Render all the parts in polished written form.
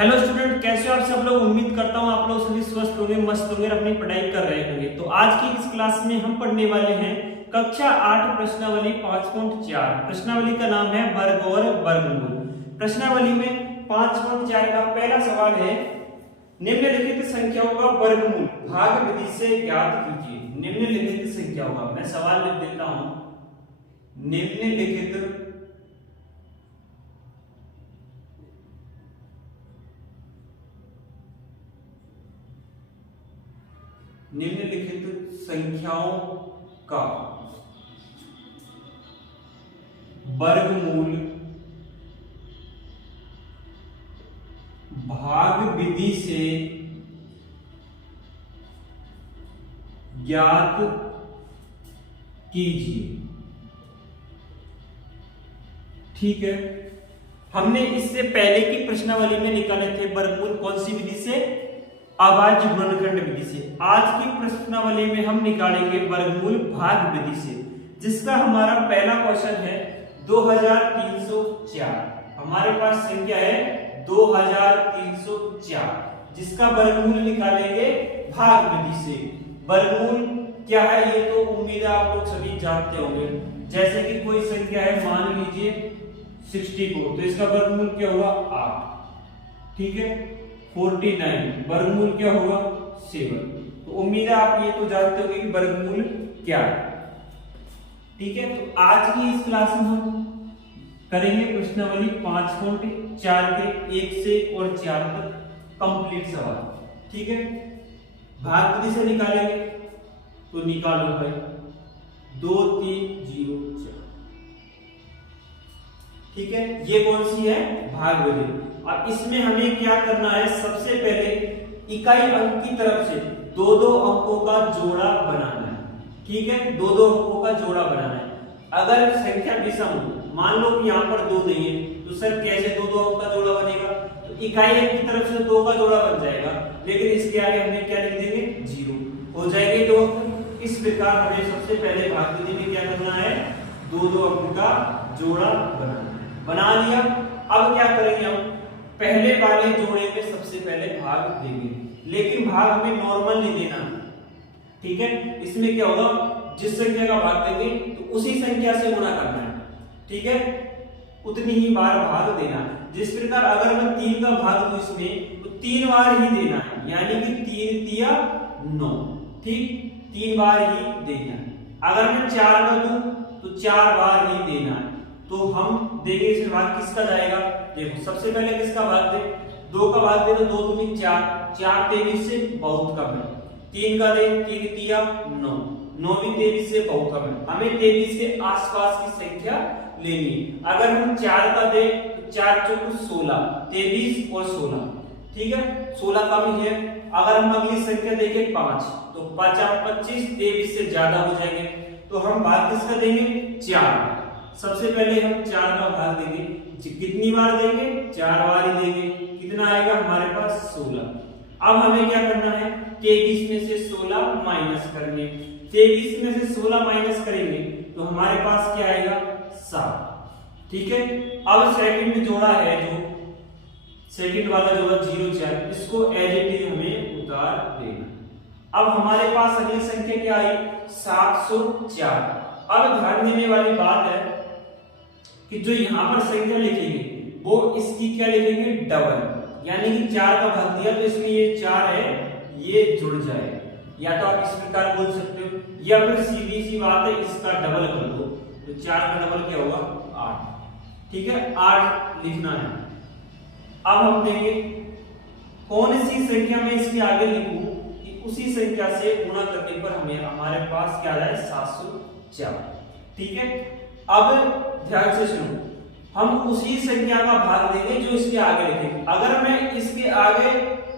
Hello student, कैसे हो आप सब लोग। उम्मीद करता हूँ आप लोग सभी स्वस्थ होंगे, मस्त होंगे, अपनी पढ़ाई कर रहे होंगे। तो आज की इस क्लास में हम पढ़ने वाले हैं कक्षा 8 प्रश्नावली 5.4। प्रश्नावली का नाम है वर्ग और वर्गमूल। प्रश्नावली में 5.4 का पहला सवाल है, निम्नलिखित संख्याओं का वर्गमूल भाग विधि से ज्ञात कीजिए। निम्नलिखित संख्याओं का, मैं सवाल लिख देता हूं, निम्नलिखित संख्याओं का वर्गमूल भाग विधि से ज्ञात कीजिए। ठीक है, हमने इससे पहले की प्रश्नावली में निकाले थे वर्गमूल कौन सी विधि से? अभाज्य गुणनखंड विधि से। आज की प्रश्नावली में हम निकालेंगे वर्गमूल भाग विधि से, जिसका हमारा पहला क्वेश्चन है 2304। हमारे पास संख्या है 2304, जिसका वर्गमूल निकालेंगे भाग विधि से। वर्गमूल क्या है ये तो उम्मीद है आप लोग सभी जानते होंगे। जैसे कि कोई संख्या है, मान लीजिए 64, तो इसका वर्गमूल क्या होगा? 8। ठीक है, 49 वर्गमूल क्या होगा? 7। तो उम्मीद है आप ये तो जानते होंगे कि वर्गमूल क्या है। ठीक है, तो आज की इस क्लास में हम करेंगे प्रश्नावली 5.4 के 1 से और 4 तक कंप्लीट सवाल। ठीक है, भाग विधि से निकालेंगे, तो निकालो भाई 2 3 0 4। ठीक है, ये कौन सी है? भाग विधि। अब इसमें हमें क्या करना है? सबसे पहले इकाई अंक की तरफ से दो अंकों का जोड़ा बनाना है। ठीक है, दो अंकों का जोड़ा बनाना है। अगर संख्या विषम हो, मान लो कि यहाँ पर 2 नहीं है, तो सर कैसे दो अंक का जोड़ा बनेगा? तो इकाई अंक की तरफ से 2 का जोड़ा बन जाएगा, लेकिन इसके आगे हमें क्या लिख देंगे? 0 हो जाएंगे 2 अंक। इस प्रकार हमें सबसे पहले भाग विधि में क्या करना है? दो अंक का जोड़ा बना लिया। अब क्या करेंगे हम? पहले वाले जोड़े में सबसे पहले भाग देंगे, लेकिन भाग हमें नॉर्मल नहीं देना। ठीक है, इसमें क्या होगा? जिस संख्या का भाग देंगे तो उसी संख्या से गुणा करना है। ठीक है, उतनी ही बार भाग देना। जिस प्रकार अगर मैं 3 का भाग दूं इसमें, तो 3 बार ही देना है, यानी कि 3 तिया 9। ठीक, 3 बार ही देना है। अगर मैं 4 का दूं तो 4 बार ही देना है। तो हम देंगे इसमें भाग किसका जाएगा? देखो, सबसे पहले किसका भाग दे? 2 का भाग दे तो 2 दूनी 4, 4 23 से बहुत कम है। 3 का दे, 3 तिया 9, 9 भी 23 से बहुत कम है। हमें 23 के आसपास की संख्या लेनी। अगर हम 4 का दे तो 4 चौक 16, 23 और 16। ठीक है, 16 कम ही है। अगर हम अगली संख्या देखें 5, तो 5 25, 23 से ज्यादा हो जाएंगे। तो हम भाग किसका देंगे? 4। सबसे पहले हम 4 का भाग देंगे। कितनी बार देंगे? 4 बार ही देंगे। कितना आएगा हमारे पास? 16। अब हमें क्या करना है? 23 में से 16 माइनस करने। 23 में से 16 माइनस करेंगे तो हमारे पास क्या आएगा? 7। ठीक है, अब सेकंड जोड़ा है, जो सेकंड वाला जोड़ा 0 4, इसको एज इट इज हमें उतार देना। अब हमारे पास अगली संख्या क्या आई? 704। अब ध्यान देने वाली बात है कि जो यहां पर संख्या लिखेंगे वो इसकी क्या लिखेंगे? डबल। यानी कि 4 का भाग दिया तो इसमें ये 4 है, ये जुड़ जाए। या तो आप इस प्रकार बोल सकते हो, या फिर सीधी सी बात है, इसका डबल कर दो। तो 4 का डबल क्या होगा? 8। ठीक है, 8 लिखना है। अब हम देंगे कौन सी संख्या में इसके आगे लिखूं कि उसी संख्या से गुणा करने पर हमें हमारे पास क्या आ जाए? 704। ठीक है, अब ध्यान से सुनो, हम उसी संख्या का भाग देंगे जो इसके आगे लिखेंगे। अगर मैं इसके आगे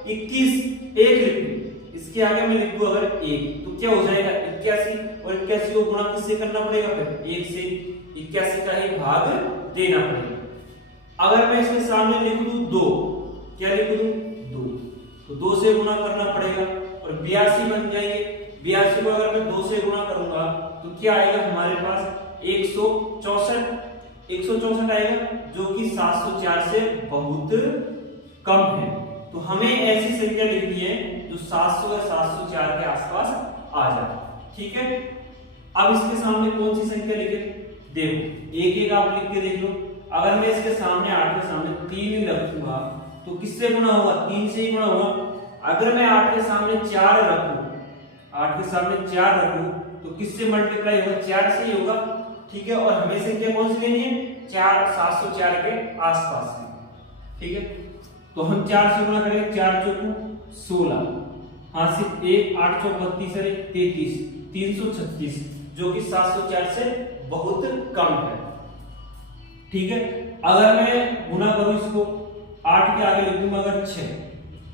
21 1 लिखूं, इसके आगे मैं लिखूं अगर 1, तो क्या हो जाएगा? 81। और 81 को गुणा किससे करना पड़ेगा? फिर 1 से 81 का ही भाग देना पड़ेगा। अगर मैं इसके सामने लिख दूं 2, क्या लिख दूं? 2, तो 2 से गुणा करना पड़ेगा और 82 बन जाएंगे। 82 को अगर मैं 2 से गुणा करूंगा तो क्या आएगा हमारे पास? 164 आएगा, जो कि 704 से बहुत कम है। तो हमें ऐसी संख्या लिखनी है जो 700 या 704 के आसपास आ जाए। ठीक है, अब इसके सामने कौन सी संख्या लिखे, देखो एक एक आप लिख के देख लो। अगर मैं इसके सामने 8 के सामने 3 रखूंगा तो किससे गुणा होगा, 3 से ही गुणा होगा। अगर मैं 8 के सामने 4 रखूं, 8 के सामने 4 रखूं तो किससे मल्टीप्लाई होगा, 4 से ही होगा। ठीक है, और हमें संख्या कौन सी लेनी है, 4 704 के आसपास की। ठीक है, तो हम 4 से गुणा करेंगे, 4 चौको 16, हाँ सिर्फ 1 8 चौक 32 है 33, 336, जो कि 704 से बहुत कम है। ठीक है, अगर मैं गुणा करूं इसको, 8 के आगे लिख दूंगा अगर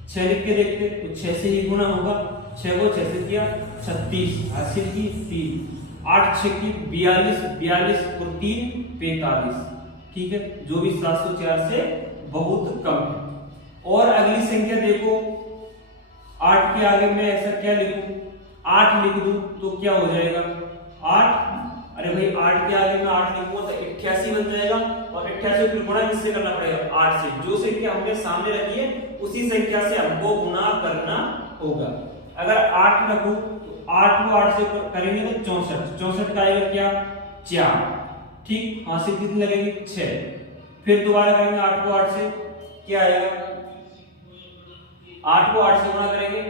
6 लिख के देखते तो 6 से ही गुणा होगा। 6 को 6 से किया 36, हासिल की 3, 8 6 की 42, 42 और 3 45। ठीक है, जो भी 704 से बहुत कम है। और अगली संख्या देखो, 8 के आगे मैं ऐसा क्या लिखूं, 8 लिख दूं तो क्या हो जाएगा 8, अरे भाई 8 के आगे मैं 8 लिखूंगा तो 88 बन जाएगा, और 88 फिर गुणा किससे करना पड़ेगा, 8 से। जो संख्या हमने सामने रखी है उसी संख्या से हमको गुणा करना होगा। अगर 8 रखूं तो 8 को 8 से करेंगे तो 64, 64 का आएगा क्या 4। ठीक, हासिल कितनी लगेगी 6। फिर दोबारा करेंगे 8 को 8 से, क्या आएगा 8 को 8 से गुणा करेंगे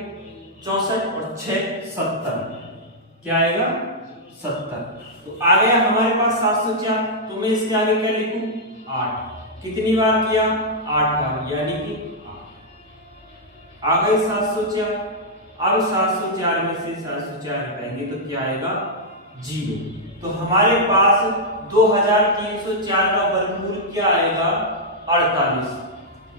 64 और 6 70, क्या आएगा 70। तो आ गया हमारे पास 704। तो मैं इसके आगे क्या लिखूं 8, कितनी बार किया 8 बार, यानी कि 8 आ गए 704। अब 704 में से 704 हटाएंगे तो क्या आएगा 0। तो हमारे पास 2304 का वर्गमूल क्या आएगा 48।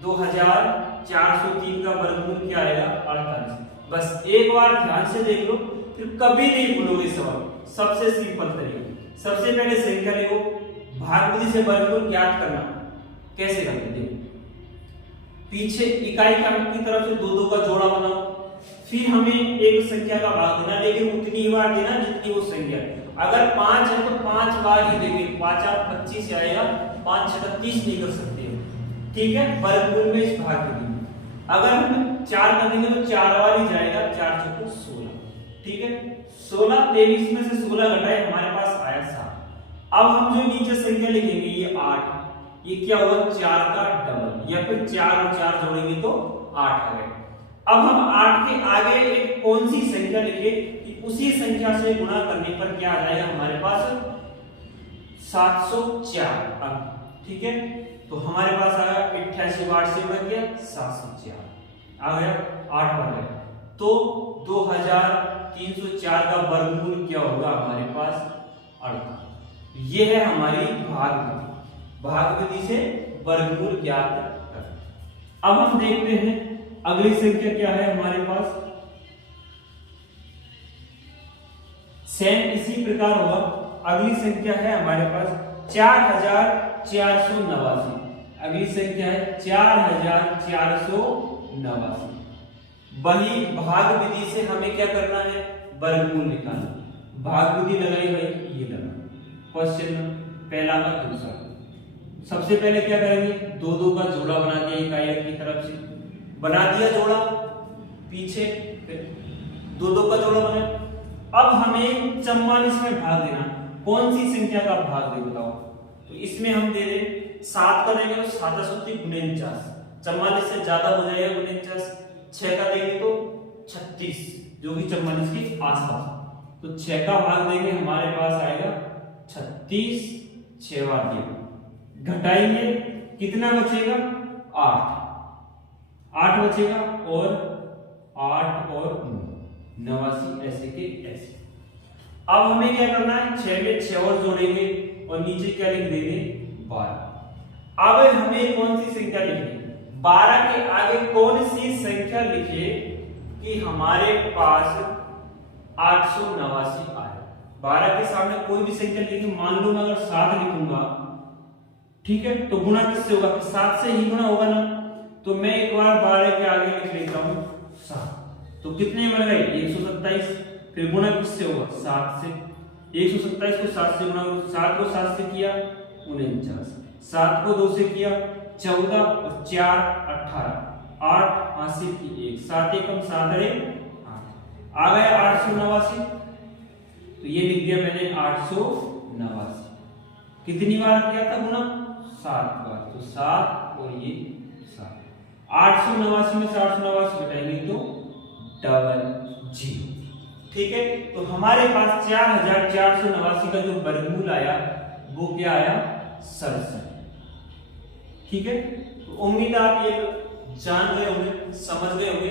2403 का वर्गमूल क्या आएगा 48। बस एक बार ध्यान से देख लो, फिर कभी नहीं भूलोगे सवाल। सबसे सिंपल तरीका, सबसे पहले संख्या लिखो, भाग विधि से वर्गमूल ज्ञात करना कैसे करते हैं, पीछे इकाई के अंक की तरफ से 2 का जोड़ा बनाओ, फिर हमें एक संख्या का भाग देना, लेकिन उतनी ही बार देना जितनी वो संख्या। अगर 5 है तो 5 बार ही देंगे, 5 आप 25 आएगा, 5 6 30 नहीं कर सकते। ठीक है, वर्गमूल में इस भाग विधि में अगर हम 4 कर देंगे तो 4 बार ही जाएगा, 4 चौको 16। ठीक है, 16 23 में से 16 घटाए हमारे पास आया 7। अब हम जो नीचे संख्या लिखेंगे ये 8, ये क्या होगा 4 का डबल, या फिर 4 और 4 जोड़ेंगे तो 8 आ गए। अब हम 8 के आगे एक कौन सी संख्या लिखे कि उसी संख्या से गुणा करने पर क्या आ जाएगा हमारे पास 704 अंक। ठीक है, तो हमारे पास आ गया 88 बार से गुणा किया 704 आ गया, 8 बार गया। तो 2304 का वर्गमूल क्या होगा हमारे पास 48। ये है हमारी भाग विधि, भाग विधि से वर्गमूल ज्ञात करना। अब हम देखते हैं अगली संख्या क्या है हमारे पास। सेम इसी प्रकार होगा। अगली संख्या है हमारे पास 4489। अगली संख्या है 4489। वही भाग विधि से हमें क्या करना है वर्गमूल निकालना। भाग विधि लगाई भाई, ये लगा क्वेश्चन पहला का दूसरा। सबसे पहले क्या करेंगे 2 का जोड़ा बना दिया इकाई की तरफ से, बना दिया जोड़ा, पीछे 2 का जोड़ा बना। अब हमें 44 में भाग देना, कौन सी संख्या का भाग दे बताओ। तो इसमें हम दे दें 7 का देंगे तो 7 49, 44 से ज्यादा हो जाएगा 49। 6 का देंगे तो 36, जो कि 44 के आसपास। तो 6 का भाग देंगे हमारे पास आएगा 36, 6 बार दिया, घटाएंगे कितना बचेगा 8 बचेगा, और 8 और 89 ऐसे के ऐसे। अब हमें क्या करना है 6 में 6 और जोड़ेंगे और नीचे क्या लिख देंगे 12। अब हमें कौन सी संख्या लिखनी, 12 के आगे कौन सी संख्या लिखे कि हमारे पास 889 आए। 12 के सामने कोई भी संख्या लिखी, मान लो मैं अगर 7 लिखूंगा, ठीक है, तो गुणा किससे होगा 7 से ही गुणा होगा ना। तो मैं एक बार 12 के आगे लिख लेता हूं 7, तो कितने बन गए 127। फिर गुणा किससे होगा 7 से, 127 को 7 से गुणा, 7 को 7 से किया 49, 7 को 2 से किया 14 और 4 18, 8 80 की 1 7 एकम 7 है 8 आ गया 889। तो ये लिख दिया मैंने 889। कितनी बार किया था गुना 7 बार, तो 7 और ये 7 889 में से 889 घटाएंगे तो 00। ठीक है, तो हमारे पास 4489 का जो वर्गमूल आया वो क्या आया 67। ठीक है, तो उम्मीद आप ये जान गए होंगे, समझ गए होंगे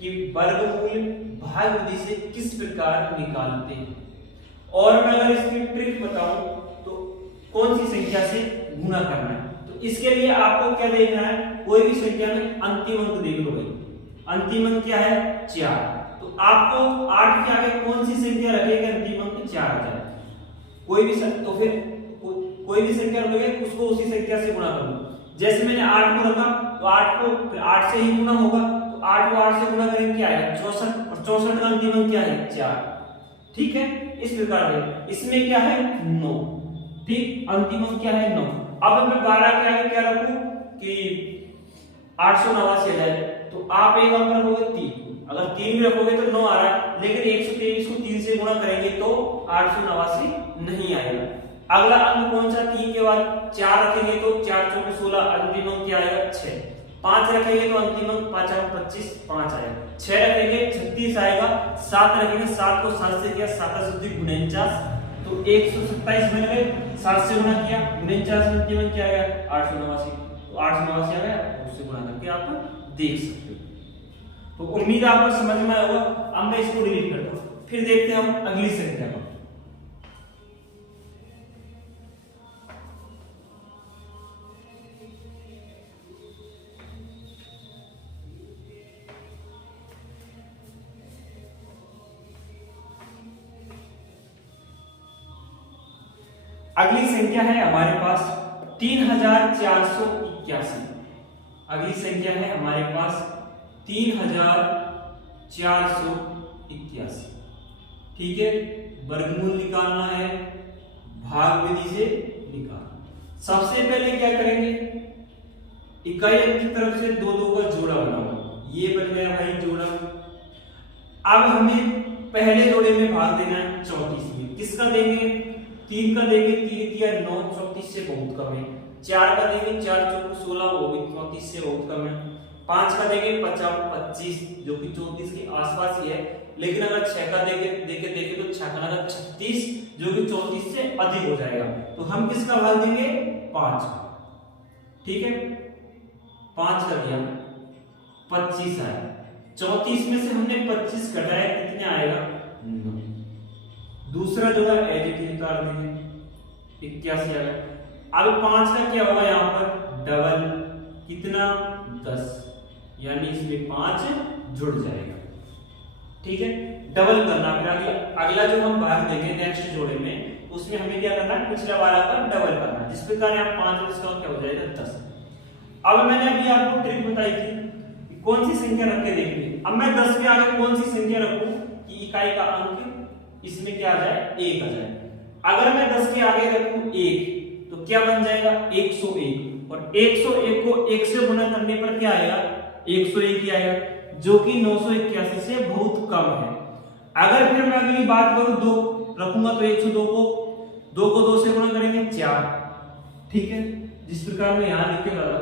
कि वर्गमूल भाग विधि से किस प्रकार निकालते हैं। और मैं अगर इसकी ट्रिक बताऊं तो कौन सी संख्या से गुणा करना है, तो इसके लिए आपको क्या देखना है, कोई भी संख्या में अंतिम अंक देख लो भाई। अंतिम अंक क्या है 4, तो आपको 8 के आगे कौन सी संख्या रखेगा अंतिम अंक 4 आ जाए। कोई भी तो फिर कोई भी संख्या रखोगे उसको उसी संख्या से गुणा करो। जैसे मैंने 8 को रखा तो 8 को फिर 8 से ही गुणा होगा, तो 8 को 8 से गुणा करेंगे क्या आएगा 64, और 64 का अंतिम अंक क्या है 4। ठीक है, इस प्रकार से इसमें क्या है 9। ठीक, अंतिम अंक क्या है 9। अब मैं 12 के आगे क्या रखूं कि 889 आ जाए, तो आप एक अंक रखोगे 3, अगर 3 भी रखोगे तो 9 आ रहा है, लेकिन 123 को 3 से गुणा करेंगे तो 889 नहीं आएगा। अगला अंक कौन सा 3 के बाद 4 रखेंगे तो 4 चौके 16, अंतिम अंक क्या आएगा 6। 5 रखेंगे तो अंतिम अंक 5 25 5 आएगा। 6 रखेंगे 36 आएगा। 7 रखेंगे 7 को 7 से किया 7 7 49, तो 127 बन गए। 7 से गुणा किया 49, अंतिम अंक क्या आएगा 889, तो 889 आ गया, उससे गुणा करके आप देख सकते हो। तो उम्मीद है आपको समझ में आया होगा। अब मैं इसको डिलीट करता हूं, फिर देखते हैं हम अगली संख्या को। अगली संख्या है हमारे पास 3481। अगली संख्या है हमारे पास 3481। ठीक है, वर्गमूल निकालना है, भाग विधि से निकालना। सबसे पहले क्या करेंगे, इकाई अंक की तरफ से 2 का जोड़ा बनाओ। ये बन गया भाई जोड़ा। अब हमें पहले जोड़े में भाग देना है 34 में। किसका देंगे 3 का देंगे, 3 किया 9, 34 से बहुत कम है। 4 का देंगे 4 चौको 16, वो भी 34 से बहुत कम है। 5 का देंगे 50 25, जो कि 34 के आसपास ही है। लेकिन अगर 6 का देंगे तो 6 का 36, जो कि 34 से अधिक हो जाएगा। तो हम किसका भाग देंगे 5 का। ठीक है, 5 का दिया 25 आया। 34 में से हमने 25 घटाया, कितने आएगा 9। दूसरा जो है एज इट इज उतार देंगे 81 आ गया। अब 5 का क्या होगा यहाँ पर डबल, कितना 10, यानी इसमें 5 जुड़ जाएगा। ठीक है, डबल करना। फिर अगला जो हम भाग देंगे नेक्स्ट जोड़े में, उसमें हमें क्या करना है पिछला वाला का डबल करना है। जिस प्रकार यहाँ 5 और इसका क्या हो जाएगा 10। अब मैंने अभी आपको ट्रिक बताई थी कौन सी संख्या रख के देखनी। अब मैं 10 के आगे कौन सी संख्या रखूं कि इकाई का अंक इसमें क्या आ जाए 1 आ जाए। अगर मैं 10 के आगे रखूं 1, तो क्या बन जाएगा 101, और 101 को 1 से गुणा करने पर क्या आएगा 101 ही आएगा, जो कि 981 से बहुत कम है। अगर फिर मैं अगली बात करूं 2 रखूंगा तो 102 को 2 से गुणा करेंगे 4। ठीक है, जिस प्रकार मैं यहां लिख के लगा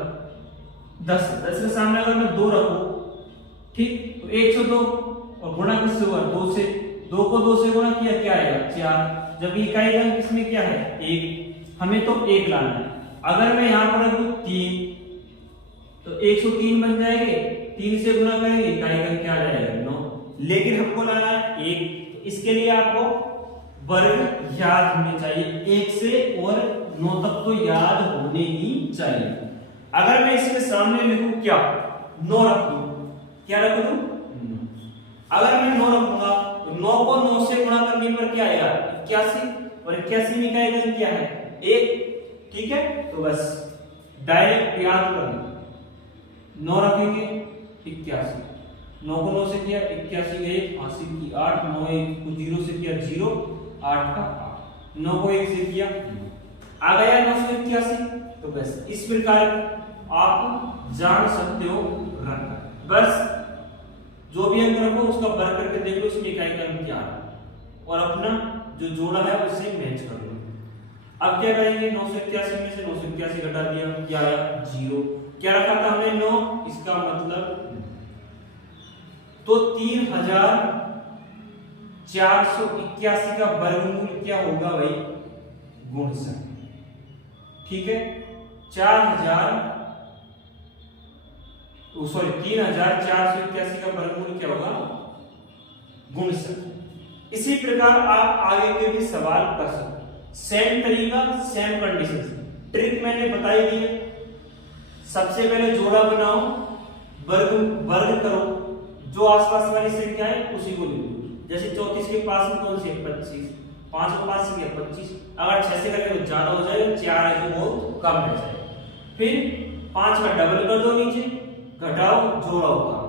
10 के सामने अगर मैं 2 रखूं, ठीक, तो 102 और गुणा किससे हुआ 2 से। 2 को 2 से गुणा किया क्या आएगा 4, जब इकाई अंक इसमें क्या है 1, हमें तो 1 लाना है। अगर मैं यहां पर रखूं 3, तो 103 बन जाएंगे। 3 से गुणा करेंगे इकाई अंक क्या आ जाएगा 9, लेकिन हमको लाना है 1। तो इसके लिए आपको वर्ग याद होने चाहिए 1 से और 9 तक तो याद होने ही चाहिए। अगर मैं इसके सामने लिखूं क्या 9 रख दूं, क्या रख दूं 9। अगर मैं 9 रखूंगा तो 9 को 9 से गुणा करने पर क्या आएगा 81, और 81 में इकाई अंक क्या है 1। ठीक है, तो बस डायरेक्ट याद कर लो 9 रखेंगे 81, 9 को 9 से किया 81 गए 80 की 8, 9 1 को 0 से किया 0, 8 का 8, 9 को 1 से किया आ गया 981। तो बस इस प्रकार आप जान सकते हो रखकर। बस जो भी अंक रखो उसका वर्ग करके देख लो इसमें इकाई का अंक क्या है और अपना जो जोड़ा है उससे मैच कर लो। अब क्या करेंगे, 981 में से 981 घटा दिया, क्या आया 0। क्या रखा था हमने 9, इसका मतलब तो 3481 का वर्गमूल क्या होगा भाई, गुणसक। ठीक है, 3481 का वर्गमूल क्या होगा, गुणसक। इसी प्रकार आप आगे के भी सवाल कर सकते, सेम तरीका सेम कंडीशन। ट्रिक मैंने बताई दी है। सबसे पहले जोड़ा बनाओ, वर्ग करो, जो आसपास वाली संख्या है उसी को ले लो। जैसे 34 के पास में कौन सी है, 25, 5 के पास से क्या 25, अगर 6 से करेंगे तो ज्यादा हो जाएगा, 4 है तो बहुत कम रह जाएगा। फिर 5 का डबल कर दो, नीचे घटाओ जोड़ाओ का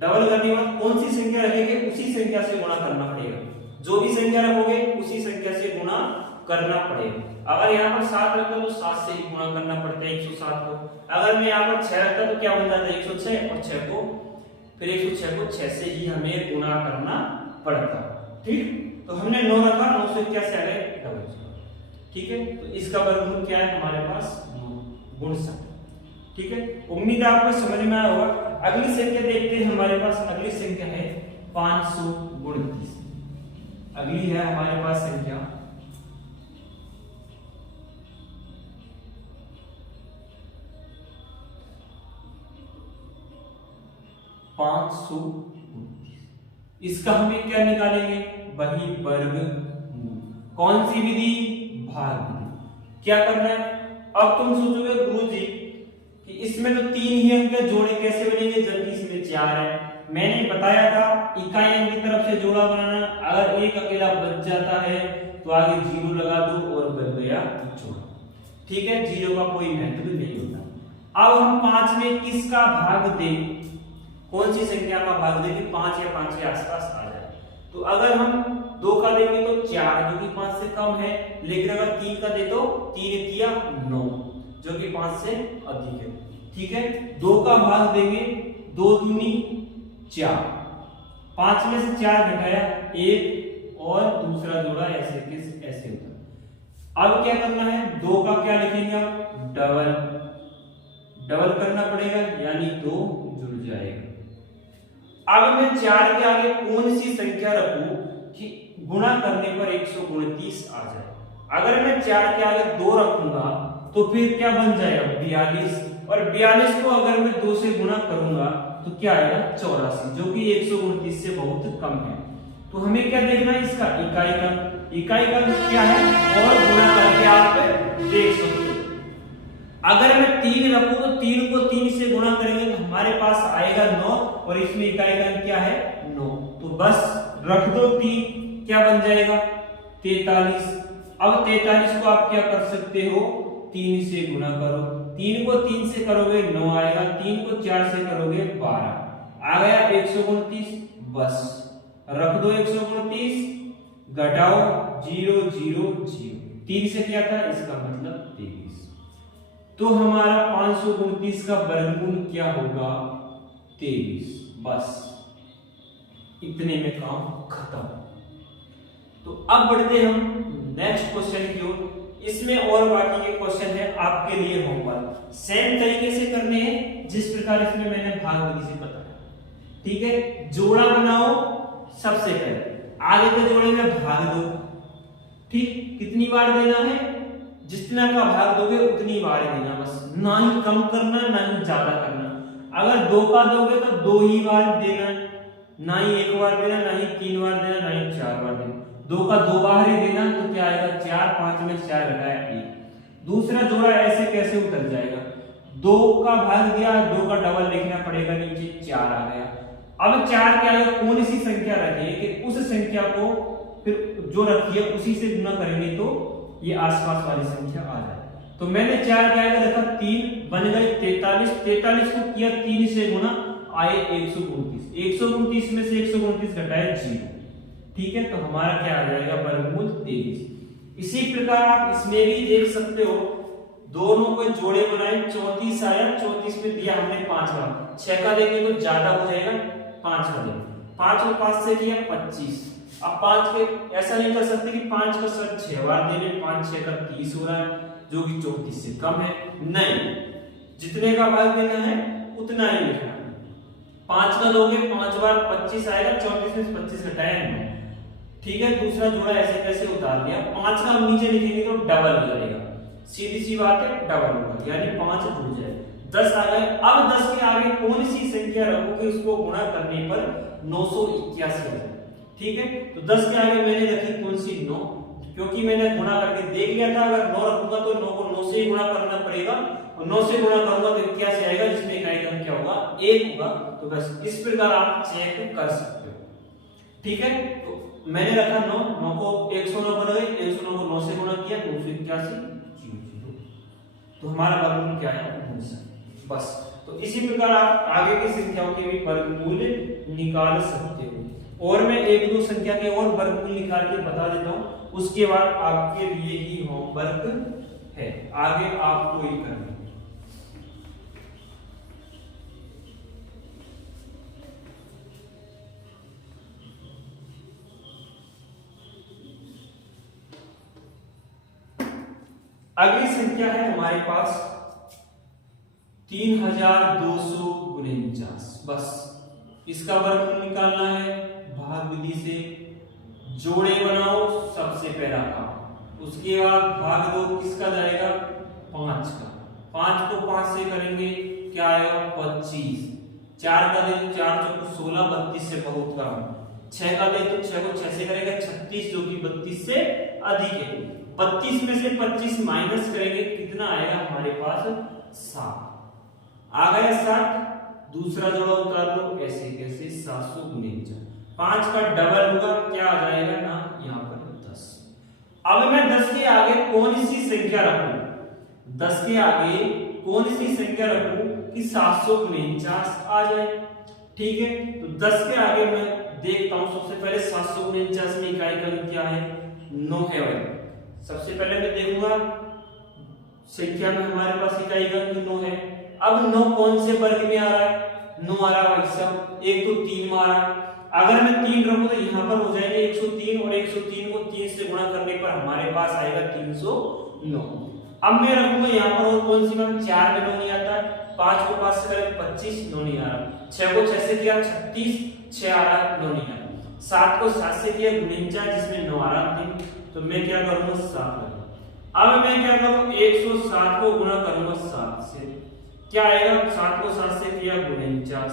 डबल करने के बाद कौन सी संख्या रखेंगे उसी संख्या से गुणा करना पड़ेगा। जो भी संख्या रखोगे उसी संख्या से गुणा करना पड़ेगा। अगर यहाँ पर 7 रखा तो 7 से ही गुणा करना पड़ता है 107 को। अगर मैं यहाँ पर 6 रखता तो क्या बन जाता है 106, और 6 को फिर 106 को 6 से ही हमें गुणा करना पड़ता। ठीक, तो हमने 9 रखा, 981 आ गए डबल। ठीक है, तो इसका वर्गमूल क्या है हमारे पास, गुणसक। ठीक है, उम्मीद है आपको समझ में आया होगा। अगली संख्या देखते हैं, हमारे पास अगली संख्या है 529। अगली है हमारे पास संख्या 529। इसका हमें क्या निकालेंगे, वही वर्गमूल। कौन सी विधि, भाग विधि। क्या करना है, अब तुम सोचोगे गुरुजी कि इसमें तो 3 ही अंक है, जोड़े कैसे बनेंगे जबकि इसमें 4 है। मैंने बताया था इकाई अंक की तरफ से जोड़ा बनाना, अगर एक अकेला बच जाता है तो आगे 0 लगा दो और बन गया जोड़ा। ठीक है, 0 का कोई महत्व नहीं होता। अब हम 5 में किसका भाग दें, कौन सी संख्या का भाग दें कि 5 या 5 के आसपास आ जाए। तो अगर हम 2 का देंगे तो 4 जो कि 5 से कम है, लेकिन अगर 3 का दे तो 3 या 9 जो कि 5 से अधिक है। ठीक है, 2 का भाग देंगे, 2 दूनी 4, 5 में से 4 घटाया 1 और दूसरा जोड़ा ऐसे ऐसे होता। अब क्या करना है, 2 का क्या लिखेंगे, अब डबल करना पड़ेगा, यानी 2 जुड़ जाएगा। अब मैं 4 के आगे कौन सी संख्या रखूं कि गुणा करने पर 129 आ जाए। अगर मैं 4 के आगे 2 रखूंगा तो फिर क्या बन जाएगा 42, और 42 को अगर मैं 2 से गुणा करूंगा तो क्या आएगा 84, जो कि 129 से बहुत कम है। तो हमें क्या देखना है, इसका इकाई का क्या है, और गुणा करके आप देख सकते हो। अगर मैं 3 रखूं तो 3 को 3 से गुणा करेंगे तो हमारे पास आएगा 9, और इसमें इकाई का क्या है 9, तो बस रख दो 3, क्या बन जाएगा 43। अब 43 को आप क्या कर सकते हो, 3 से गुणा करो, 3 को 3 से करोगे 9 आएगा, 3 को 4 से करोगे 12 आ गया 129। बस रख दो 129, घटाओ 0 0 0, 3 से क्या था, इसका मतलब 23। तो हमारा 529 का वर्गमूल क्या होगा 23। बस इतने में काम खत्म। तो अब बढ़ते हम नेक्स्ट क्वेश्चन की ओर। इसमें और बाकी के क्वेश्चन है आपके लिए होमवर्क, सेम तरीके से करने हैं जिस प्रकार इसमें मैंने भाग विधि से बताया। ठीक है, जोड़ा बनाओ, सबसे पहले आगे के जोड़े में भाग दो। ठीक, कितनी बार देना है, जितना का भाग दोगे उतनी बार देना, बस ना ही कम करना ना ही ज्यादा करना। अगर 2 का दोगे तो 2 ही बार देना, ना ही 1 बार देना, ना ही 3 बार देना, ना ही 4 बार देना। 2 का 2 बार ही देना, तो क्या आएगा 4, 5 में 4 घटाया 1। दूसरा जोड़ा ऐसे कैसे उतर जाएगा, 2 का भाग दिया, 2 का डबल लिखना पड़ेगा, नीचे 4 आ गया। अब 4 के आगे कौन सी संख्या रखें कि उस संख्या को फिर जो रखी है उसी से गुना करेंगे तो ये आसपास वाली संख्या आ जाए। तो मैंने 4 के आगे रखा 3, बन गए 43, 43 को किया 3 से गुना, आए 129, 129 में से 129 घटाए 0। ठीक है, तो हमारा क्या आ जाएगा वर्गमूल 23। इसी प्रकार आप इसमें भी देख सकते हो, दोनों को जोड़े बनाए, 34 आया, 34 में दिया हमने 5 का, 6 का देंगे तो ज्यादा हो जाएगा, 5 का देंगे, 5 और 5 से किया 25। अब 5 के ऐसा नहीं कर सकते कि 5 का सर 6 बार दे दें, 5 6 का 30 हो रहा है जो कि 34 से कम है, नहीं, जितने का भाग देना है उतना ही लिखना है। 5 का दोगे 5 बार 25 आएगा, 34 में 25 घटाया 9, ठीक है। दूसरा जोड़ा ऐसे कैसे उतार लिया, 5 का हम नीचे लिखेंगे तो डबल हो जाएगा, सीधी सी बात है, डबल होगा, यानी 5 जुड़ जाए, 10 आ गए। अब 10 के आगे कौन सी संख्या रखोगे उसको गुणा करने पर 981 आ जाए, ठीक है। तो 10 के आगे मैंने रखी कौन सी, 9, क्योंकि मैंने गुणा करके देख लिया था, अगर 9 रखूंगा तो 9 को 9 से ही गुणा करना पड़ेगा, और 9 से गुणा करूंगा तो 81 आएगा, जिसमें इकाई क्रम क्या होगा, 1 होगा। तो बस इस प्रकार आप चेक कर सकते हो, ठीक है। तो मैंने रखा 9, 9 को 109 बन गई, 109 को 9 से गुणा किया, 981, तो हमारा वर्गमूल क्या है, 9। बस, तो इसी प्रकार आप आगे की संख्याओं के भी वर्गमूल निकाल सकते हो। और मैं एक दो संख्या के और वर्गमूल निकाल के बता देता हूं, उसके बाद आपके लिए ही होमवर्क है, आगे आपको ही करना है। अगली संख्या है हमारे पास 3249। बस इसका वर्गमूल निकालना है भाग विधि से, जोड़े बनाओ सबसे पहला काम, उसके बाद भाग दो किसका जाएगा, 5 का, 5 को 5 से करेंगे क्या आएगा, 25, 4 का दे तो 4 चौको 16, 32 से बहुत कम, 6 का दे तो 6 को 6 से करेगा 36, जो कि 32 से अधिक है। 32 में से 25 माइनस करेंगे, कितना आएगा हमारे पास, 7 आ गया, 60। दूसरा जोड़ा उतार लो, ऐसे कैसे, 749, 5 का डबल होगा, क्या आ जाएगा ना, यहाँ पर 10। अब मैं 10 के आगे कौन सी संख्या रखूं, 10 के आगे कौन सी संख्या रखूं कि 749 आ जाए, ठीक है। तो 10 के आगे मैं देखता हूं, सबसे पहले 749 में इकाई क्रम क्या है, 9 है भाई। सबसे पहले मैं देखूंगा संख्या में हमारे पास इकाई क्रम 9 है। अब 9 कौन से वर्ग में आ रहा है, 9 आ रहा है सब, एक तो 3 में आ रहा है, अगर मैं 3 रखूं तो यहां पर हो जाएगा 103, और 103 को 3 से गुणा करने पर हमारे पास आएगा 309। अब मैं रखूंगा यहां पर और कौन सी बात, 4 में 9 नहीं आता, 5 को 5 से करें 25, 9 नहीं आ रहा, 6 को 6 से किया 36, 6 आ रहा है, 9 नहीं आ रहा, 7 को 7 से किया 49, जिसमें 9 आ रहा 3, तो मैं क्या करूंगा 7 करूंगा। अब मैं क्या करूं, 107 को गुणा करूंगा 7 से, क्या आएगा, 7 को 7 से किया 49,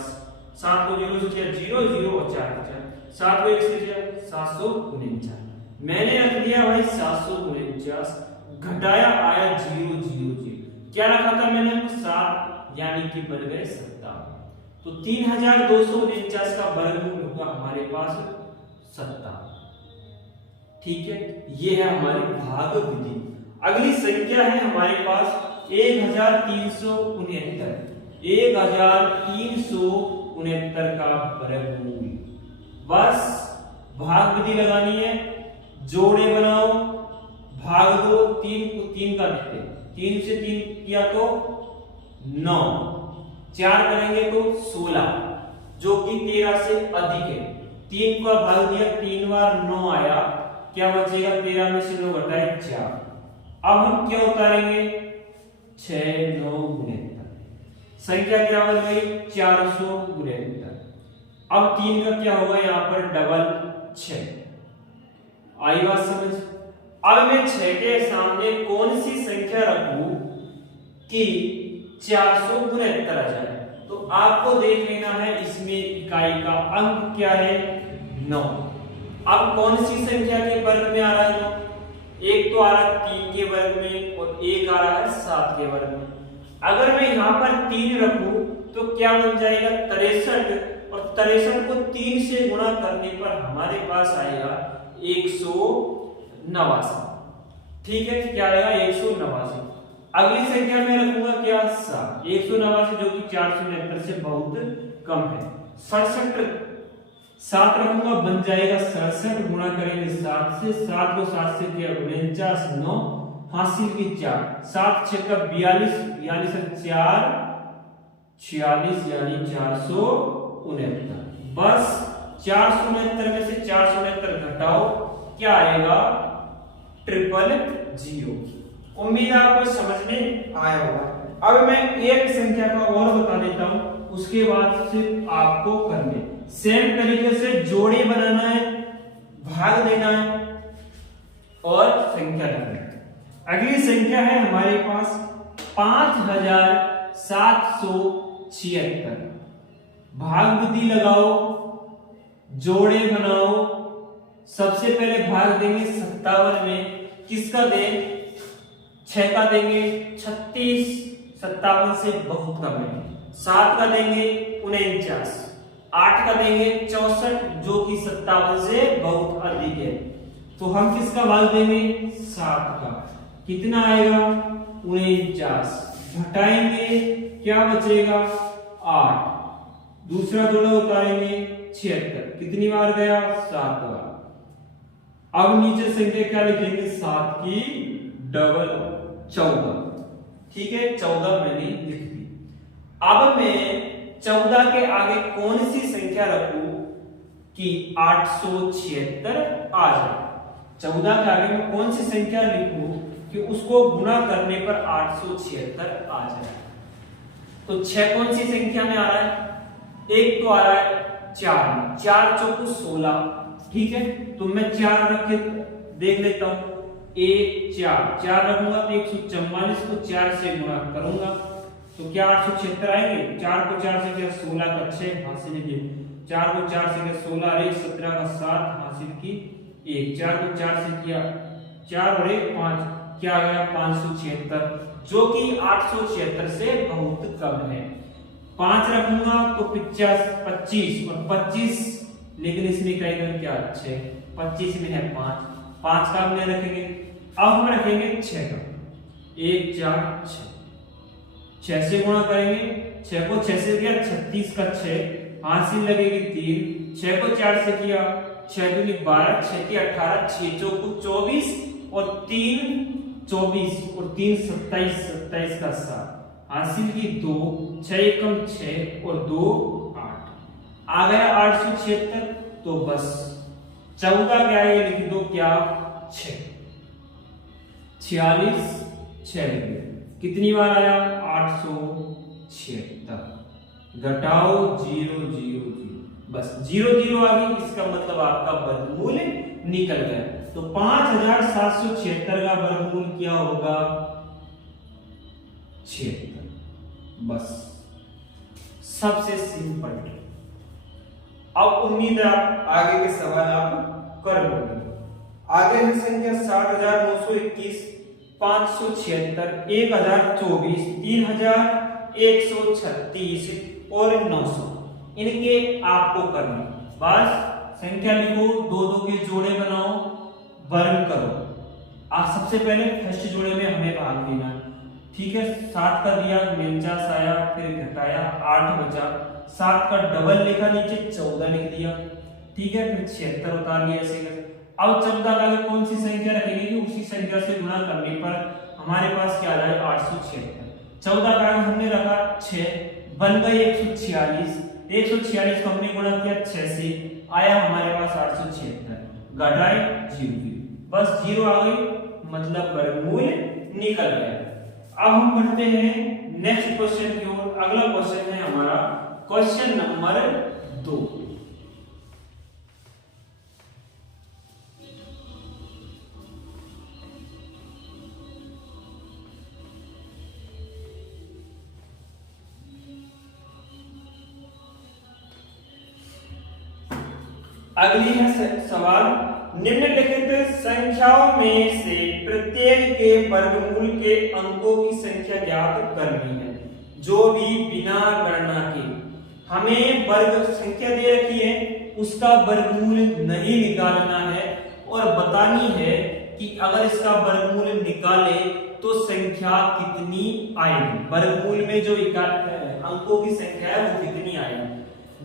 7 को 0 से किया 0 0 और 4 4, 7 को 1 से किया 749, मैंने रख दिया भाई 749, घटाया आया 0 0 0, क्या रखा था मैंने 7, यानी कि बन गए 57। तो 3249 का वर्गमूल होगा हमारे पास 57, ठीक है। ये है हमारी भाग विधि। अगली संख्या है हमारे पास 1369, 1369 का वर्गमूल। बस भाग विधि लगानी है, जोड़े बनाओ, भाग दो, 3 को 3 का देते, 3 से 3 किया तो 9, 4 करेंगे तो 16, जो कि 13 से अधिक है। 3 का भाग दिया, 3 बार 9 आया, क्या बचेगा, 13 में से 9 घटाए 4। अब हम क्या उतारेंगे, 6 9 69, संख्या क्या बन गई, 469। अब 3 का क्या होगा, यहाँ पर डबल 6, आई बात समझ। अब मैं 6 के सामने कौन सी संख्या रखूं कि 469 आ जाए, तो आपको देख लेना है इसमें इकाई का अंक क्या है, 9। अब कौन सी संख्या के वर्ग में आ रहा है 9, एक तो आ रहा है 3 के वर्ग में और एक आ रहा है 7 के वर्ग में। अगर मैं यहाँ पर 3 रखूं तो क्या बन जाएगा, 63, और 63 को 3 से गुणा करने पर हमारे पास आएगा 189, ठीक है। क्या आएगा, 189। अगली संख्या में रखूंगा क्या, 7, 189, जो कि 469 से बहुत कम है। 67, 7 रखूंगा बन जाएगा 67, गुणा करेंगे 7 से, 7 को 7 से किया 49, 9, हासिल की 4, 7 6 का 42, 42 से 4 46 यानी 469। बस 469 में से 469 घटाओ, क्या आएगा 000। उम्मीद है आपको समझ में आया होगा। अब मैं एक संख्या का और बता देता हूं, उसके बाद सिर्फ आपको करने सेम तरीके से जोड़े बनाना है, भाग देना है और संख्या लिखना है। अगली संख्या है हमारे पास 5776। भाग विधि लगाओ, जोड़े बनाओ। सबसे पहले भाग देंगे 57 में, किसका दें 6 का देंगे 36, 57 से बहुत कम है। 7 का देंगे 49, 8 का देंगे 64 जो कि 57 से बहुत अधिक है। तो हम किसका भाग देंगे 7 का, कितना आएगा 49, घटाएंगे क्या बचेगा 8, दूसरा जोड़ा उतारेंगे 76, कितनी बार गया 7 बार। अब नीचे संख्या क्या लिखेंगे 7 की डबल 14, ठीक है 14 मैंने लिख दी। अब मैं 14 के आगे कौन सी संख्या रखूं कि 876 आ जाए। 14 के आगे मैं कौन सी संख्या लिखूं कि उसको गुणा करने पर 876 आ जाए। तो 6 कौन सी संख्या में आ रहा है, एक तो आ रहा है 4, 4 चौको 16, ठीक है। तो मैं 4 रख के देख लेता हूं, 1 4 रखूंगा तो 144 को 4 से गुणा करूंगा तो क्या 876 आएंगे। 4 को 4 से किया 16 का 6 हासिल की, 4 को 4 से किया 16 और 1 17 का 7 हासिल की 1, 4 को 4 से किया 4 और 1 5, क्या आ गया 576 जो कि 876 से बहुत कम है। 5 रखूंगा तो 25 और 25, लेकिन इसमें कहेगा क्या 6, 25 में है 5 का हम नहीं रखेंगे। अब हम रखेंगे 6 का, 1 4 6, 6 से गुणा करेंगे, 6 को 6 से किया 36 का 6 हासिल लगेगी 3, 6 को 4 से किया 6 दूनी 12, 6 की 18, 6 चौको 24 और 3 24 और 3 27, 27 का 7 हासिल की 2, 6 एकम 6 और 2 8, आ गया 876। तो बस 14 क्या है लिख दो क्या 6, 46 6 कितनी बार आया 876, घटाओ 0 0 0, बस 0 0 आ गई, इसका मतलब आपका वर्गमूल निकल गया। तो 5776 का वर्गमूल क्या होगा 76, बस सबसे सिंपल। अब उम्मीद है आप आगे के सवाल आप कर लोगे। आगे है संख्या 70921, 576, 1024, 3136 और 900। इनके आपको करने, बस संख्या लिखो, 2 के जोड़े बनाओ, वर्ग करो। आप सबसे पहले फर्स्ट जोड़े में हमें भाग देना है, ठीक है। 7 का दिया 49 आया, फिर घटाया 8 बचा, 7 का डबल लिखा नीचे 14 लिख दिया, ठीक है। फिर 76 उतार लिया ऐसे। अब 14 का कौन सी संख्या रखेंगे कि उसी संख्या से गुणा करने पर हमारे पास क्या आ जाए 876। 14 का हमने रखा 6, बन गई 146, 146 को हमने गुणा किया 6 से, आया हमारे पास 876, घटाए 0, बस 0 आ गई, मतलब वर्गमूल निकल गया। अब हम बढ़ते हैं नेक्स्ट क्वेश्चन की ओर। अगला क्वेश्चन है हमारा क्वेश्चन नंबर 2। अगली है सवाल, निम्नलिखित संख्याओं में से प्रत्येक के वर्गमूल के अंकों की संख्या ज्ञात करनी है, जो भी बिना गणना के। हमें वर्ग संख्या दे रखी है, उसका वर्गमूल नहीं निकालना है और बतानी है कि अगर इसका वर्गमूल निकाले तो संख्या कितनी आएगी। वर्गमूल में जो अंकों की संख्या है वो कितनी आएगी।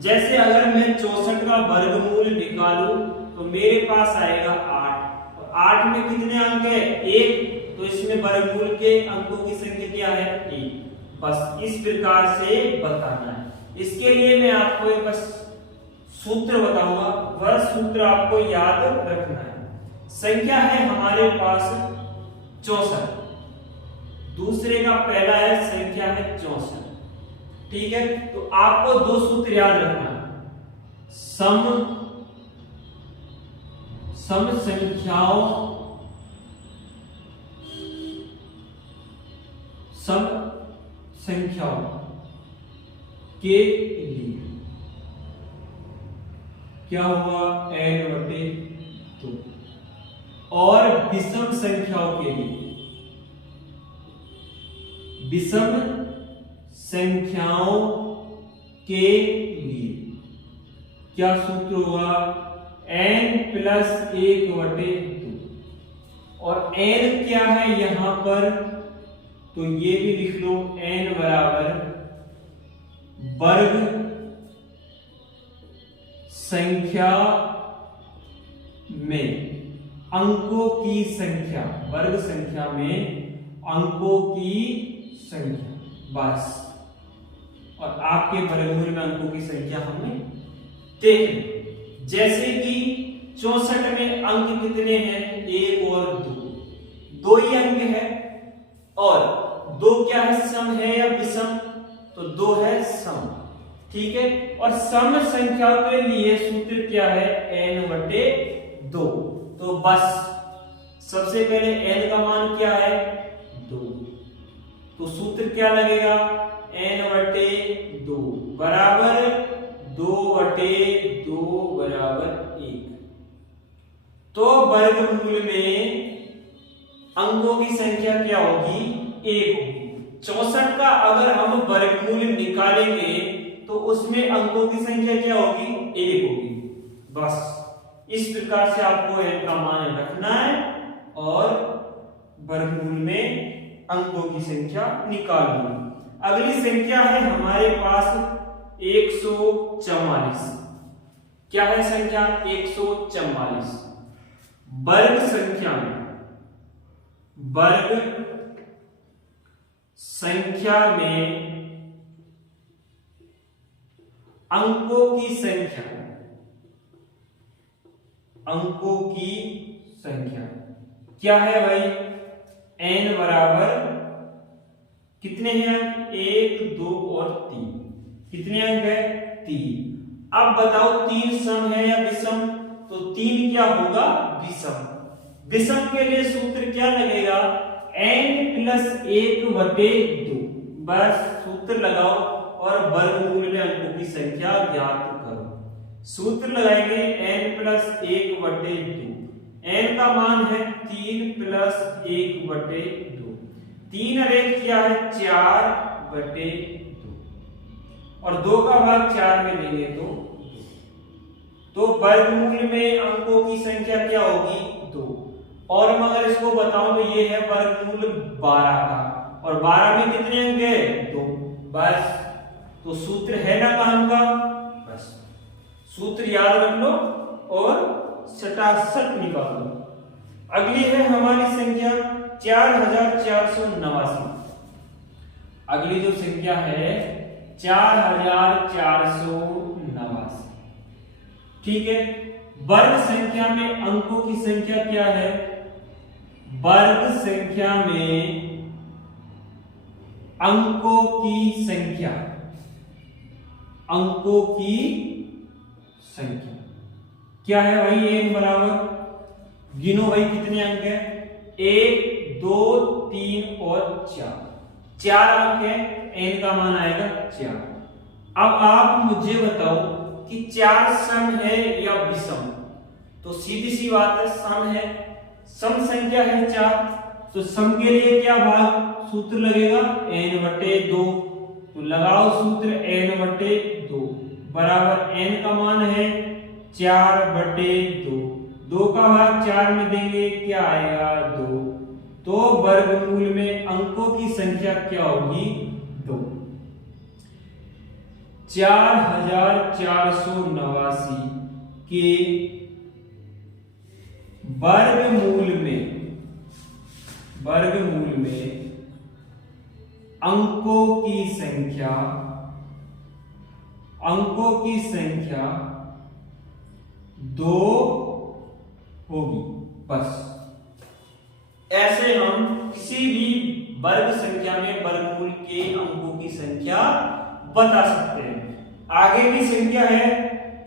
जैसे अगर मैं 64 का वर्गमूल निकालूं तो मेरे पास आएगा 8, और 8 में कितने अंक है 1, तो इसमें वर्गमूल के अंकों की संख्या क्या है 1। बस इस प्रकार से बताना है। इसके लिए मैं आपको एक बस सूत्र बताऊंगा, वह सूत्र आपको याद रखना है। संख्या है हमारे पास 64, दूसरे का पहला है संख्या है 64, ठीक है। तो आपको दो सूत्र याद रखना है, सम संख्याओं के लिए क्या हुआ n/2, और विषम संख्याओं के लिए क्या सूत्र हुआ n+1/2, और n क्या है यहां पर, तो ये भी लिख लो n बराबर वर्ग संख्या में अंकों की संख्या, वर्ग संख्या में अंकों की संख्या, बस। और आपके वर्गमूल में अंकों की संख्या हमने देख ली। जैसे कि 64 में अंक कितने हैं 1 और 2, 2 ही अंक है, और 2 क्या है सम है या विषम, तो 2 है सम, ठीक है। और सम संख्याओं के लिए सूत्र क्या है n/2। तो बस सबसे पहले n का मान क्या है 2, तो सूत्र क्या लगेगा n/2 बराबर 2/2 बराबर 1। तो वर्गमूल में अंकों की संख्या क्या होगी 1 होगी। 64 का अगर हम वर्गमूल निकालेंगे तो उसमें अंकों की संख्या क्या होगी 1 होगी। बस इस प्रकार से आपको n का मान रखना है और वर्गमूल में अंकों की संख्या निकालनी है। अगली संख्या है हमारे पास 144। क्या है संख्या 144। वर्ग संख्या में अंकों की संख्या क्या है भाई n बराबर कितने हैं 1 2 और 3, कितने अंक है 3। अब बताओ 3 सम है या विषम, तो 3 क्या होगा विषम। विषम के लिए सूत्र क्या लगेगा n+1/2, बस सूत्र लगाओ और वर्गमूल में अंकों की संख्या ज्ञात करो। सूत्र लगाएंगे n+1/2, n का मान है 3+1/2, 3 रेख क्या है 4/2, और 2 का भाग 4 में देंगे तो वर्गमूल में अंकों की संख्या क्या होगी 2। और मैं अगर इसको बताऊं तो ये है वर्गमूल 12 का, और 12 में कितने अंक है 2, बस। तो सूत्र है ना काम का, बस सूत्र याद रख लो और सटासट निकाल लो। अगली है हमारी संख्या 4489। अगली जो संख्या है 4489, ठीक है। वर्ग संख्या में अंकों की संख्या क्या है, वर्ग संख्या में अंकों की संख्या क्या है भाई n बराबर, गिनो भाई कितने अंक है 1 2 3 और 4 अंक है, n का मान आएगा 4। अब आप मुझे बताओ कि 4 सम है या विषम, तो सीधी सी बात है सम है, सम संख्या है 4, तो सम के लिए क्या भाग सूत्र लगेगा n/2, तो लगाओ सूत्र n/2 बराबर n का मान है 4/2, 2 का भाग 4 में देंगे क्या आएगा 2, तो वर्गमूल में अंकों की संख्या क्या होगी 2। 4489 के वर्गमूल में वर्गमूल में अंकों की संख्या 2 होगी। बस ऐसे हम किसी भी वर्ग संख्या में वर्गमूल के अंकों की संख्या बता सकते हैं। आगे की संख्या है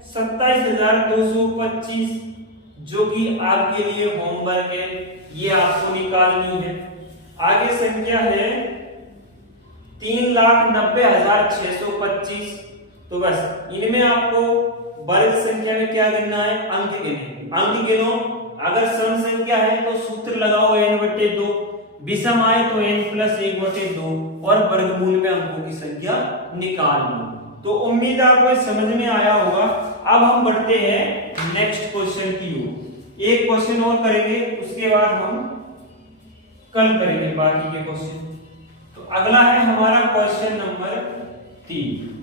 27,225, जो कि आपके लिए होमवर्क है, ये आपको निकालनी है। आगे संख्या है 3,90,625। तो बस इनमें आपको वर्ग संख्या में क्या गिनना है, अंक गिने। अंक गिनो, अगर सम संख्या है तो सूत्र लगाओ n/2, विषम आए तो n+1/2 और वर्गमूल में अंकों की संख्या निकाल लो। तो उम्मीद आपको समझ में आया होगा। अब हम बढ़ते हैं नेक्स्ट क्वेश्चन की ओर। एक क्वेश्चन और करेंगे, उसके बाद हम कल करेंगे बाकी के क्वेश्चन। तो अगला है हमारा क्वेश्चन नंबर 3।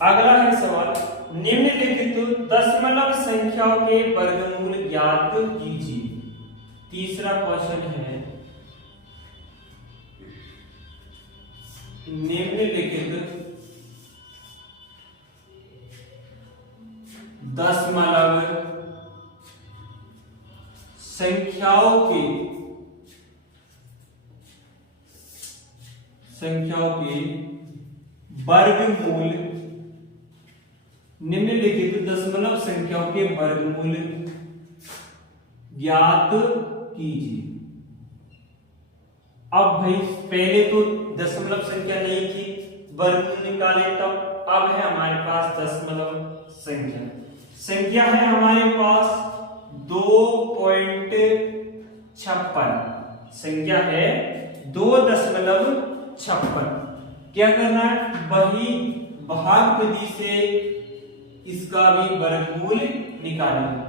अगला है सवाल, निम्नलिखित दशमलव संख्याओं के वर्गमूल ज्ञात कीजिए। तीसरा क्वेश्चन है, निम्नलिखित दशमलव संख्याओं के वर्गमूल, निम्नलिखित दशमलव संख्याओं के वर्गमूल ज्ञात कीजिए। अब भाई पहले तो दशमलव संख्या नहीं थी, वर्गमूल निकाले तब। अब है हमारे पास दशमलव संख्या है हमारे पास 2.56। संख्या है 2.56। क्या करना है, वही भाग विधि से इसका भी वर्गमूल निकालेंगे।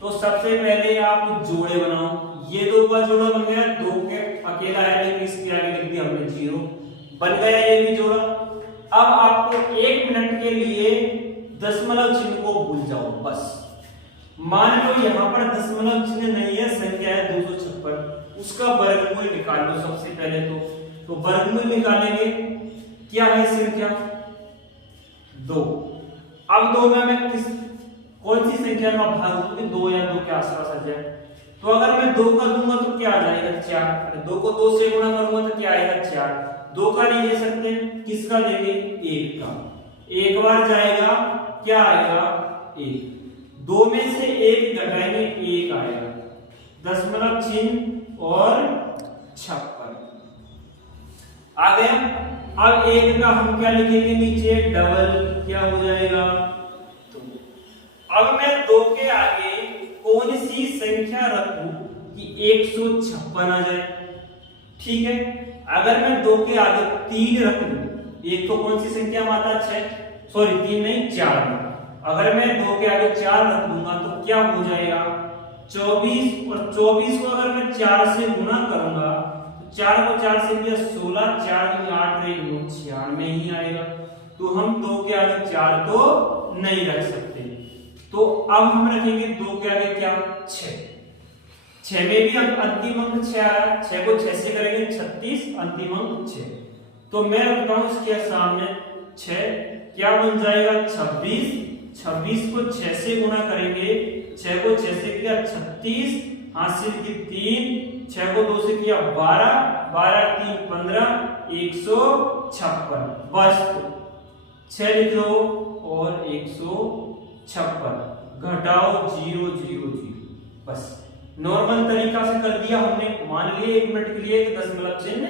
तो सबसे पहले आप जोड़े बनाओ। ये 2 का जोड़ा बन गया, 2 के अकेला है लेकिन इसके आगे लिख दिया हमने 0, बन गया ये भी जोड़ा। अब आपको 1 मिनट के लिए दशमलव चिन्ह को भूल जाओ। बस मान लो यहां पर दशमलव चिन्ह नहीं है, संख्या है 256, उसका वर्गमूल निकाल लो सबसे पहले। तो वर्गमूल निकालेंगे, क्या है संख्या 2। अब 2 में मैं कौन सी संख्या का भाग दूंगी, 2 या 2 के आसपास आ जाए। तो अगर मैं 2 का दूंगा तो क्या आ जाएगा 4, 2 को 2 से गुणा करूंगा तो क्या आएगा 4। 2 का नहीं ले सकते, किसका देंगे 1 का। एक बार जाएगा, क्या आएगा 1। 2 में से 1 घटाएंगे, 1 आएगा। दशमलव चिन्ह और 56 आ गया। अब 1 का हम क्या लिखेंगे नीचे, डबल, क्या हो जाएगा। तो अब मैं 2 के आगे कौन सी संख्या रखूं कि 156 आ जाए। ठीक है, अगर मैं 2 के आगे 3 रख दूं, एक तो कौन सी संख्या में आता है 6, सॉरी 3 नहीं 4 में। अगर मैं 2 के आगे 4 रख दूंगा तो क्या हो जाएगा 24, और 24 को अगर मैं 4 से गुणा करूंगा, 4 को 4 से दिया 16, 4 में 8 रहे 96 ही आएगा। तो हम 2 के आगे 4 तो नहीं रख सकते। तो अब हम रखेंगे 2 के आगे क्या 6। 6 में भी हम अंतिम अंक 6 आया, 6 को 6 से करेंगे 36, अंतिम अंक 6। तो मैं रखता हूं इसके सामने 6, क्या बन जाएगा 26। 26 को 6 से गुणा करेंगे, 6 को 6 से किया 36, हासिल की 3, 6 को 2 से किया 12, 12 3 15, 156। बस 6 लिख लो और 156 घटाओ 0 0 0। बस नॉर्मल तरीका से कर दिया हमने। मान लिए 1 मिनट के लिए दशमलव चिन्ह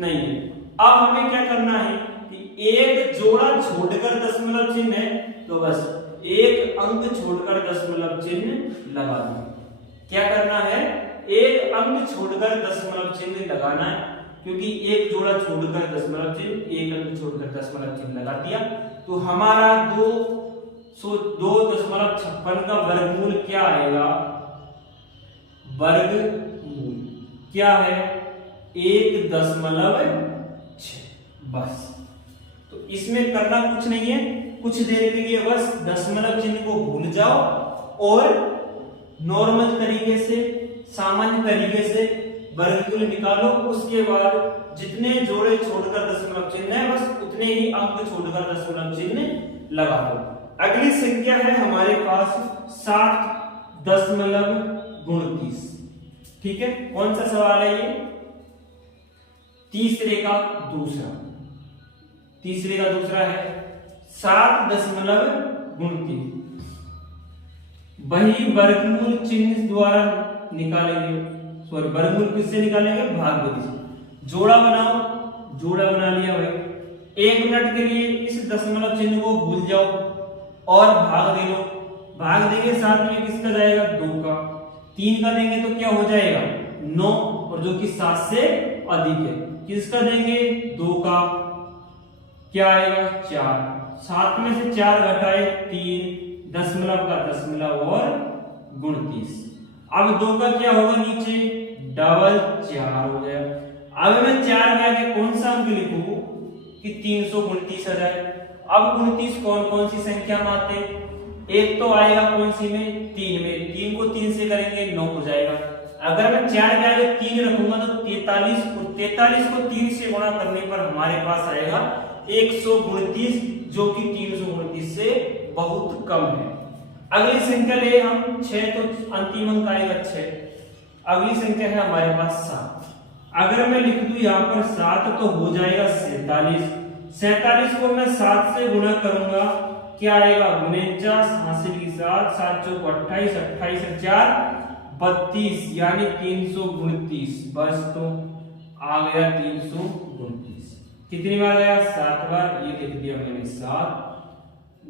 नहीं है। अब हमें क्या करना है कि एक जोड़ा छोड़कर दशमलव चिन्ह है, तो बस एक अंक छोड़कर दशमलव चिन्ह लगा दो। क्या करना है, एक अंक छोड़कर दशमलव चिन्ह लगाना है, क्योंकि एक जोड़ा छोड़कर दशमलव चिन्ह, एक अंक छोड़कर दशमलव चिन्ह लगा दिया। तो हमारा 2.56 का वर्गमूल क्या आएगा वर्गमूल क्या है 1.6। बस, तो इसमें करना कुछ नहीं है, कुछ देर के लिए बस दशमलव चिन्ह को भूल जाओ और नॉर्मल तरीके से, सामान्य तरीके से वर्गमूल निकालो। उसके बाद जितने जोड़े छोड़कर दशमलव चिन्ह है बस उतने ही अंक छोड़कर दशमलव चिन्ह लगा दो। अगली संख्या है हमारे पास 7.29। ठीक है, कौन सा सवाल है ये? तीसरे का दूसरा है 7.29। वही वर्गमूल चिन्ह द्वारा निकालेंगे, सॉरी वर्गमूल किससे निकालेंगे? भागविधि से। जोड़ा बनाओ, जोड़ा बना लिया भाई। 1 मिनट के लिए इस दशमलव चिन्ह को भूल जाओ और भाग दे लो। भाग देंगे साथ में किसका जाएगा? 2 का। 3 का देंगे तो क्या हो जाएगा? 9, और जो कि 7 से अधिक है। किसका देंगे? 2 का, क्या आएगा? 4। 7 में से 4 घटाए 3, दशमलव का दशमलव और 29। अब 2 का क्या होगा? नीचे डबल 4 हो गया। अब मैं 4 में आगे कौन सा अंक लिखूं कि 329 आ जाए? अब 29 कौन कौन सी संख्या में आते? एक तो आएगा कौन सी में? 3 में। 3 को 3 से करेंगे 9 हो जाएगा। अगर मैं 4 के आगे 3 रखूंगा तो 43, और 43 को 3 से गुणा करने पर हमारे पास आएगा 129, जो कि 329 से बहुत कम है। अगली संख्या ले हम 6, तो अंतिम अंक आएगा 6। अगली संख्या है हमारे पास 7। अगर मैं लिख दूं यहाँ पर 7 तो हो जाएगा 47। 47 को मैं 7 से गुणा करूंगा, क्या आएगा? 49, हासिल की 7, 7 चौक 28, 28 से 4 32, यानी 329। बस, तो आ गया 329। कितनी बार आया? 7 बार। ये लिख दिया मैंने 7,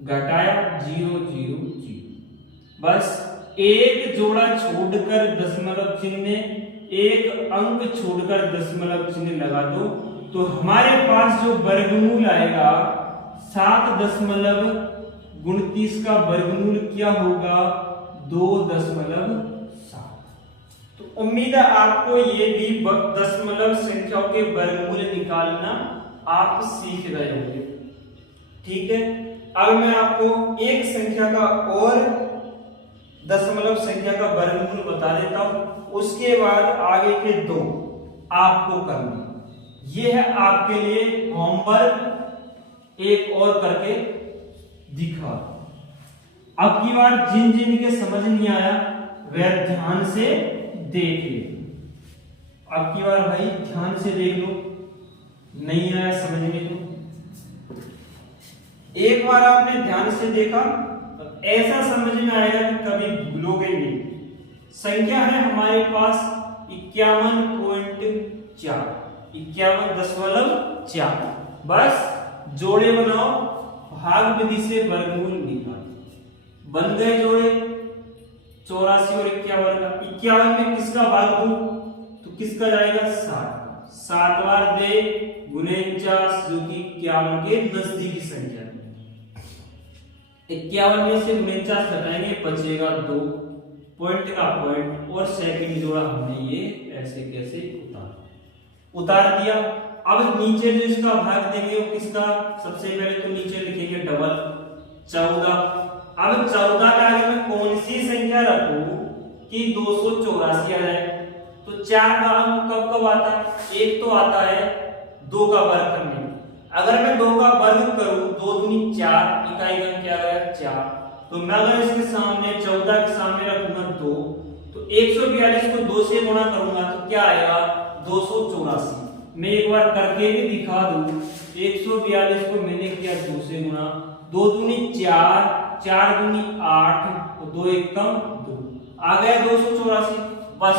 घटाया 0 0 0। बस एक जोड़ा छोड़कर दशमलव चिन्ह, एक अंक छोड़कर दशमलव चिन्ह लगा दो, तो हमारे पास जो वर्गमूल आएगा 7.29 का वर्गमूल क्या होगा? 2.7। तो उम्मीद है आपको ये भी दशमलव संख्याओं के वर्गमूल निकालना आप सीख गए होंगे। ठीक है, अब मैं आपको एक संख्या का और दशमलव संख्या का वर्गमूल बता देता हूं, उसके बाद आगे के 2 आपको करना। ये है आपके लिए होमवर्क, एक और करके दिखा। अब की बार जिन जिन के समझ नहीं आया वह ध्यान से देख ले। अब की बार भाई ध्यान से देख लो, नहीं आया समझ में तो एक बार आपने ध्यान से देखा तो ऐसा समझ में आएगा कि कभी भूलोगे नहीं। संख्या है हमारे पास 51.4, 51.4। बस जोड़े बनाओ, भाग विधि से वर्गमूल निकालो। बन गए जोड़े 84 और 51 का। 51 में किसका वर्गमूल? तो किसका जाएगा? 7। 7 बार दे 49, जो कि 51 के नजदीकी संख्या है। 51 में से 49 घटाएंगे, बचेगा 2, पॉइंट का पॉइंट, और सेकंड जोड़ा हमने ये ऐसे कैसे उतार दिया। अब नीचे जो इसका भाग देंगे वो किसका? सबसे पहले तो नीचे लिखेंगे डबल 14। अब 14 के आगे मैं कौन सी संख्या रखूं कि 284 आ जाए? तो 4 का अंक कब कब आता है? एक तो आता है 2 का वर्ग करने। अगर मैं 2 का वर्ग करूं, 2 दूनी 4, इकाई का क्या गया? 4। तो मैं अगर इसके सामने 14 के सामने रखूंगा 2, तो 142 को 2 से गुणा करूंगा तो क्या आएगा? 284। मैं एक बार करके भी दिखा दूं। 142 को मैंने किया 2 से गुणा, 2 दूनी 4, 4 दूनी 8, तो 2 1 कम 2, आ गया 284। बस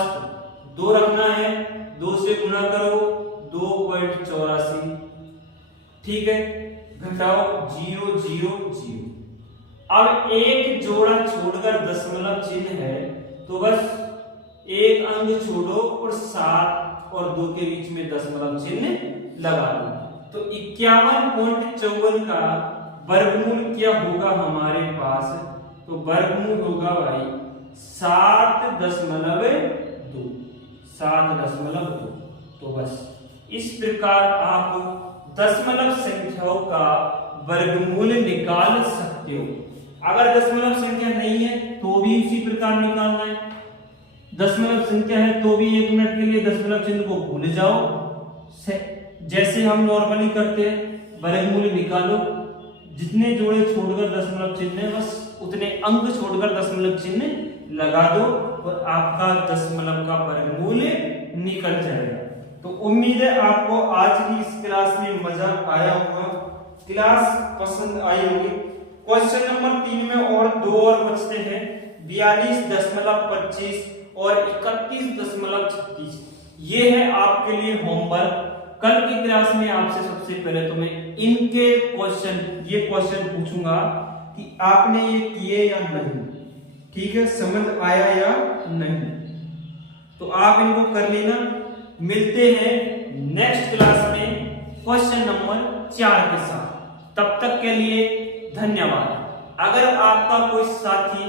2 रखना है, 2 से गुणा करो 2.84। ठीक है, घटाओ 0 0 0। अब एक जोड़ा छोड़कर दशमलव चिन्ह है, तो बस एक अंक छोड़ो और 7 और 2 के बीच में दशमलव चिन्ह लगा दो। तो 51.54 का वर्गमूल क्या होगा हमारे पास? तो वर्गमूल होगा भाई 7.2। 2, 7.2। तो बस इस प्रकार आप दशमलव संख्याओं का वर्गमूल निकाल सकते हो। अगर दशमलव संख्या नहीं है तो भी उसी प्रकार निकालना है। दशमलव संख्या है तो भी 1 मिनट के लिए दशमलव चिन्ह को भूल जाओ, जैसे हम नॉर्मली करते हैं, वर्गमूल निकालो, जितने जोड़े छोड़कर दशमलव चिन्ह है बस उतने अंक छोड़कर दशमलव चिन्ह लगा दो और आपका दशमलव का वर्गमूल निकल जाएगा। तो उम्मीद है आपको आज की इस क्लास में मजा आया होगा, क्लास पसंद आई होगी। क्वेश्चन नंबर 3 में और 2 और बचते हैं, 42.25 और 31.36। ये है आपके लिए होमवर्क। कल की क्लास में आपसे सबसे पहले तो मैं इनके ये क्वेश्चन पूछूंगा कि आपने ये किए या नहीं, ठीक है, समझ आया या नहीं, तो आप इनको कर लेना। मिलते हैं नेक्स्ट क्लास में क्वेश्चन नंबर 4 के साथ। तब तक के लिए धन्यवाद। अगर आपका कोई साथी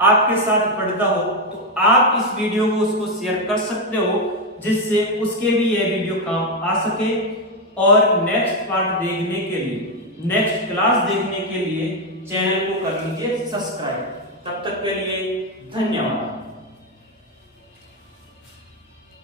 आपके साथ पढ़ता हो तो आप इस वीडियो को उसको शेयर कर सकते हो, जिससे उसके भी यह वीडियो काम आ सके। और नेक्स्ट पार्ट देखने के लिए, नेक्स्ट क्लास देखने के लिए चैनल को कर लीजिए सब्सक्राइब। तब तक के लिए धन्यवाद।